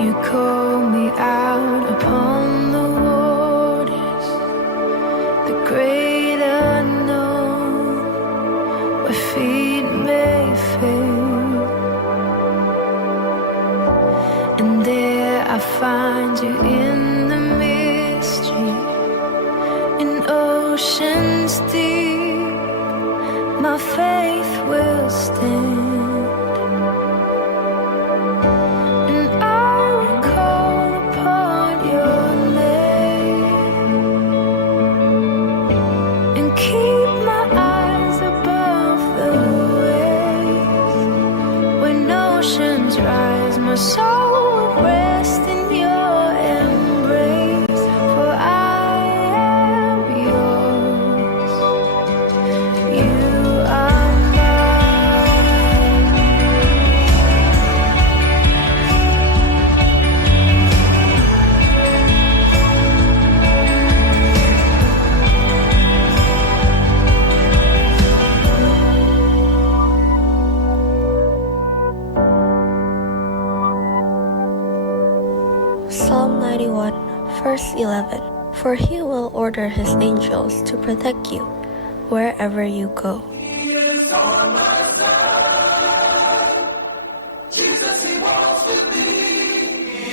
You call me out upon the waters, the great unknown, where feet may fail. And there I find you in the mystery, in oceans deep, my faith will stand. My soul will rest in your embrace, for I am yours. You are Psalm 91, verse 11. For he will order his angels to protect you wherever you go.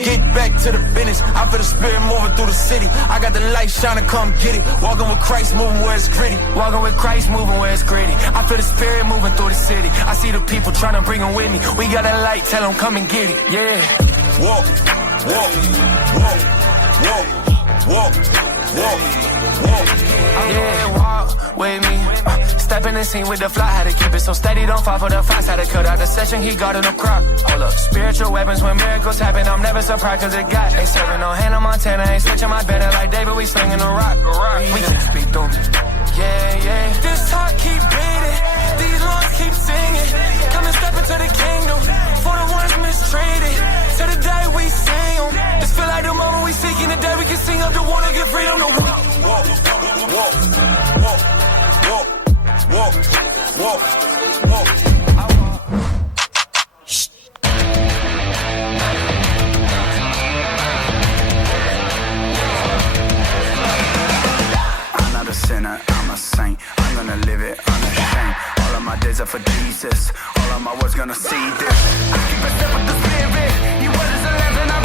Get back to the business. I feel the spirit moving through the city. I got the light shining, come get it. Walking with Christ, moving where it's gritty. Walking with Christ, moving where it's gritty. I feel the spirit moving through the city. I see the people trying to bring them with me. We got a light, tell them come and get it. Yeah. Walk, walk, walk, walk, walk, walk, walk. Yeah, walk with me. Step in the scene with the fly, had to keep it so steady, don't fall for the fox. Had to cut out the session, he got in the crop. Hold up, spiritual weapons when miracles happen, I'm never surprised cause it got. Ain't serving no Hannah Montana, ain't switching my banner like David, we slinging the rock. We can't speak through me. Yeah, yeah. This heart keep beating, these lungs keep singing. Come and step into the kingdom, for the ones mistreated. To the day we sing them, this feel like the moment we seeking. The day we can sing up the water, get freedom to walk. Walk, walk, walk, walk. Walk, walk, walk. I'm not a sinner, I'm a saint. I'm gonna live it unashamed. All of my days are for Jesus. All of my words gonna see this. I keep a step with the spirit. He was 11, I'm